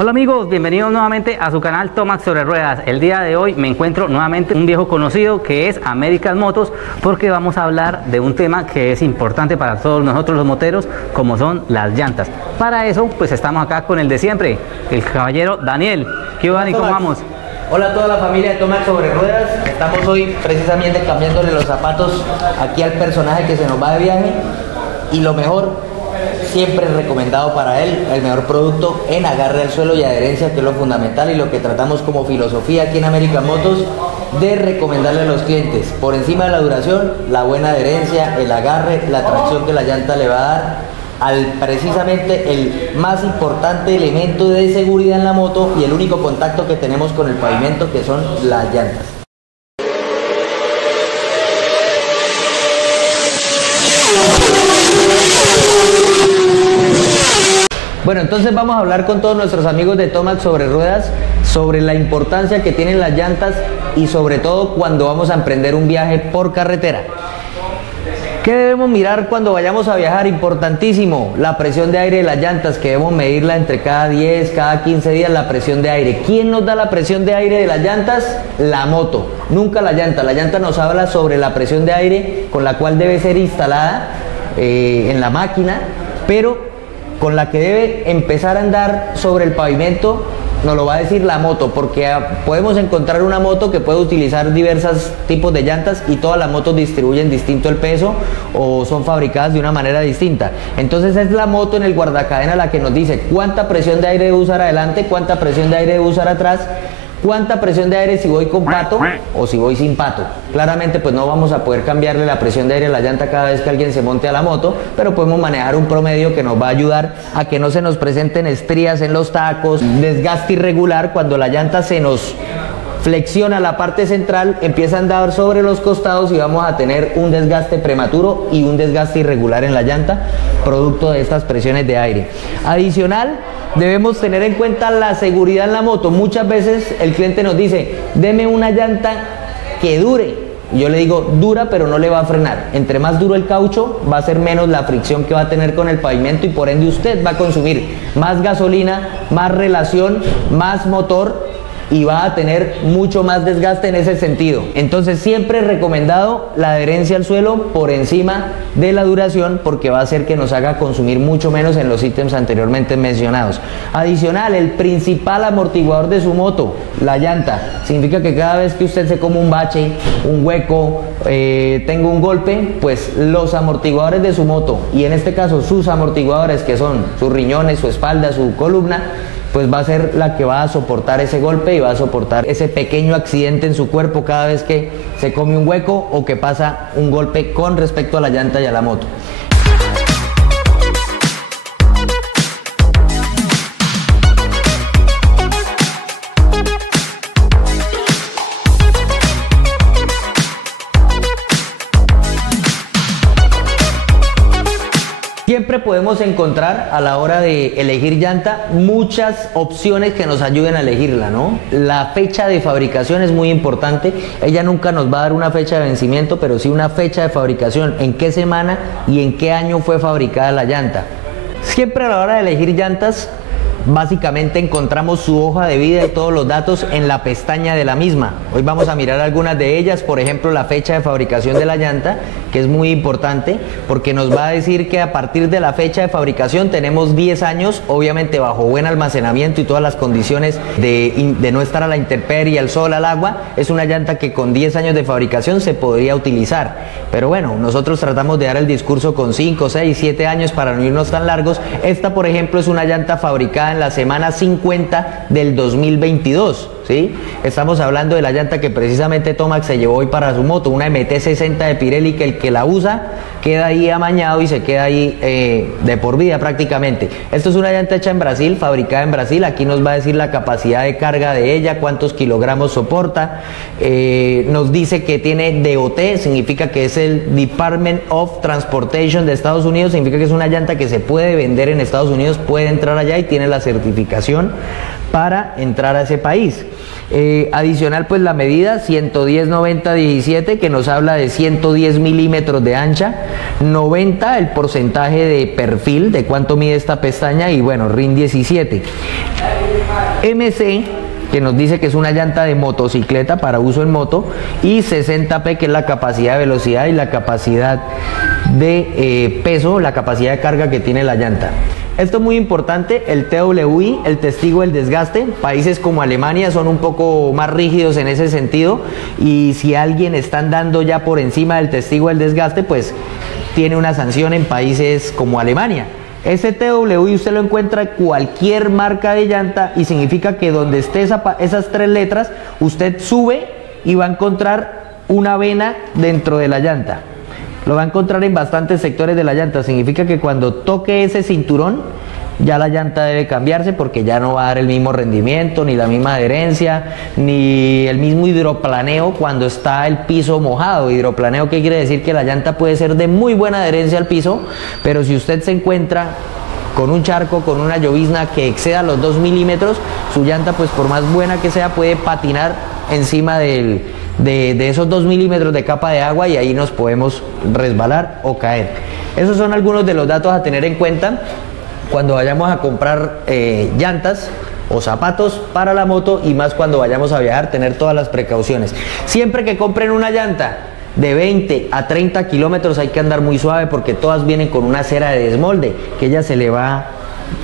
Hola amigos, bienvenidos nuevamente a su canal Tomac sobre Ruedas. El día de hoy me encuentro nuevamente un viejo conocido que es American Motos, porque vamos a hablar de un tema que es importante para todos nosotros los moteros, como son las llantas. Para eso pues estamos acá con el de siempre, el caballero Daniel. ¿Qué va, Dani? ¿Cómo vamos? Hola a toda la familia de Tomac sobre Ruedas. Estamos hoy precisamente cambiándole los zapatos aquí al personaje que se nos va de viaje, y lo mejor, siempre recomendado para él, el mejor producto en agarre al suelo y adherencia, que es lo fundamental y lo que tratamos como filosofía aquí en American Motos de recomendarle a los clientes. Por encima de la duración, la buena adherencia, el agarre, la tracción que la llanta le va a dar al precisamente el más importante elemento de seguridad en la moto y el único contacto que tenemos con el pavimento, que son las llantas. Bueno, entonces vamos a hablar con todos nuestros amigos de Tomac sobre Ruedas sobre la importancia que tienen las llantas y sobre todo cuando vamos a emprender un viaje por carretera. ¿Qué debemos mirar cuando vayamos a viajar? Importantísimo, la presión de aire de las llantas, que debemos medirla entre cada 10, cada 15 días, la presión de aire. ¿Quién nos da la presión de aire de las llantas? La moto, nunca la llanta. La llanta nos habla sobre la presión de aire con la cual debe ser instalada en la máquina, pero con la que debe empezar a andar sobre el pavimento nos lo va a decir la moto, porque podemos encontrar una moto que puede utilizar diversos tipos de llantas y todas las motos distribuyen distinto el peso o son fabricadas de una manera distinta. Entonces es la moto en el guardacadena la que nos dice cuánta presión de aire debo usar adelante, cuánta presión de aire debo usar atrás, cuánta presión de aire si voy con pato o si voy sin pato. Claramente pues no vamos a poder cambiarle la presión de aire a la llanta cada vez que alguien se monte a la moto, pero podemos manejar un promedio que nos va a ayudar a que no se nos presenten estrías en los tacos, desgaste irregular. Cuando la llanta se nos flexiona la parte central, empieza a andar sobre los costados y vamos a tener un desgaste prematuro y un desgaste irregular en la llanta, producto de estas presiones de aire. Adicional, debemos tener en cuenta la seguridad en la moto. Muchas veces el cliente nos dice, deme una llanta que dure. Y yo le digo, dura pero no le va a frenar. Entre más duro el caucho, va a ser menos la fricción que va a tener con el pavimento y por ende usted va a consumir más gasolina, más relación, más motor y va a tener mucho más desgaste en ese sentido. Entonces siempre recomendado la adherencia al suelo por encima de la duración, porque va a hacer que nos haga consumir mucho menos en los ítems anteriormente mencionados. Adicional, el principal amortiguador de su moto, la llanta. Significa que cada vez que usted se come un bache, un hueco, tenga un golpe, pues los amortiguadores de su moto, y en este caso sus amortiguadores, que son sus riñones, su espalda, su columna, pues va a ser la que va a soportar ese golpe y va a soportar ese pequeño accidente en su cuerpo cada vez que se come un hueco o que pasa un golpe con respecto a la llanta y a la moto. Siempre podemos encontrar a la hora de elegir llanta muchas opciones que nos ayuden a elegirla, ¿no? La fecha de fabricación es muy importante. Ella nunca nos va a dar una fecha de vencimiento, pero sí una fecha de fabricación, en qué semana y en qué año fue fabricada la llanta. Siempre a la hora de elegir llantas, básicamente encontramos su hoja de vida y todos los datos en la pestaña de la misma. Hoy vamos a mirar algunas de ellas, por ejemplo la fecha de fabricación de la llanta, que es muy importante porque nos va a decir que a partir de la fecha de fabricación tenemos 10 años, obviamente bajo buen almacenamiento y todas las condiciones de no estar a la intemperie, al sol, al agua. Es una llanta que con 10 años de fabricación se podría utilizar, pero bueno, nosotros tratamos de dar el discurso con 5, 6, 7 años para no irnos tan largos. Esta, por ejemplo, es una llanta fabricada en la semana 50 del 2022, ¿sí? Estamos hablando de la llanta que precisamente Tomac se llevó hoy para su moto, una MT-60 de Pirelli, que el que la usa queda ahí amañado y se queda ahí de por vida prácticamente. Esto es una llanta hecha en Brasil, fabricada en Brasil. Aquí nos va a decir la capacidad de carga de ella, cuántos kilogramos soporta. Nos dice que tiene DOT, significa que es el Department of Transportation de Estados Unidos, significa que es una llanta que se puede vender en Estados Unidos, puede entrar allá y tiene la certificación para entrar a ese país. Adicional, pues la medida 110-90-17, que nos habla de 110 milímetros de ancha, 90 el porcentaje de perfil, de cuánto mide esta pestaña, y bueno, RIN 17. MC, que nos dice que es una llanta de motocicleta para uso en moto, y 60P, que es la capacidad de velocidad y la capacidad de peso, la capacidad de carga que tiene la llanta. Esto es muy importante, el TWI, el testigo del desgaste. Países como Alemania son un poco más rígidos en ese sentido, y si alguien está andando ya por encima del testigo del desgaste, pues tiene una sanción en países como Alemania. Ese TWI usted lo encuentra en cualquier marca de llanta, y significa que donde esté esas 3 letras, usted sube y va a encontrar una vena dentro de la llanta. Lo va a encontrar en bastantes sectores de la llanta. Significa que cuando toque ese cinturón, ya la llanta debe cambiarse, porque ya no va a dar el mismo rendimiento, ni la misma adherencia, ni el mismo hidroplaneo cuando está el piso mojado. Hidroplaneo, ¿qué quiere decir? Que la llanta puede ser de muy buena adherencia al piso, pero si usted se encuentra con un charco, con una llovizna que exceda los 2 milímetros, su llanta, pues por más buena que sea, puede patinar encima de esos 2 milímetros de capa de agua, y ahí nos podemos resbalar o caer. Esos son algunos de los datos a tener en cuenta cuando vayamos a comprar llantas o zapatos para la moto, y más cuando vayamos a viajar, tener todas las precauciones. Siempre que compren una llanta de 20 a 30 kilómetros hay que andar muy suave, porque todas vienen con una cera de desmolde que ella se le va,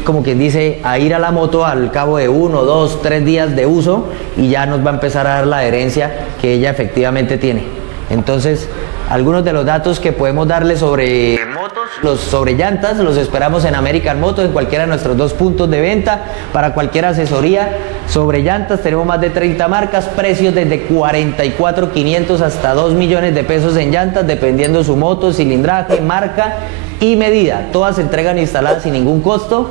como quien dice, a ir a la moto al cabo de 1, 2, 3 días de uso, y ya nos va a empezar a dar la adherencia que ella efectivamente tiene. Entonces, algunos de los datos que podemos darle sobre motos, sobre llantas, los esperamos en American Motos, en cualquiera de nuestros 2 puntos de venta. Para cualquier asesoría sobre llantas tenemos más de 30 marcas, precios desde 44.500 hasta 2 millones de pesos en llantas, dependiendo su moto, cilindraje, marca y medida. Todas se entregan instaladas sin ningún costo.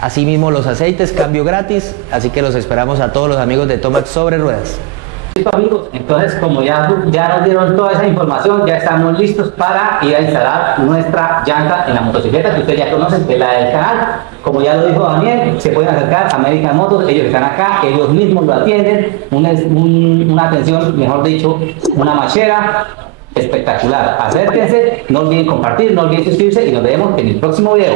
Asimismo los aceites, cambio gratis. Así que los esperamos a todos los amigos de Tomax sobre Ruedas. Listo, amigos, entonces como ya nos dieron toda esa información, ya estamos listos para ir a instalar nuestra llanta en la motocicleta que ustedes ya conocen, que es la del canal. Como ya lo dijo Daniel, se pueden acercar a American Motos, ellos están acá, ellos mismos lo atienden, una atención, mejor dicho, una machera espectacular. Acérquense, no olviden compartir, no olviden suscribirse, y nos vemos en el próximo video.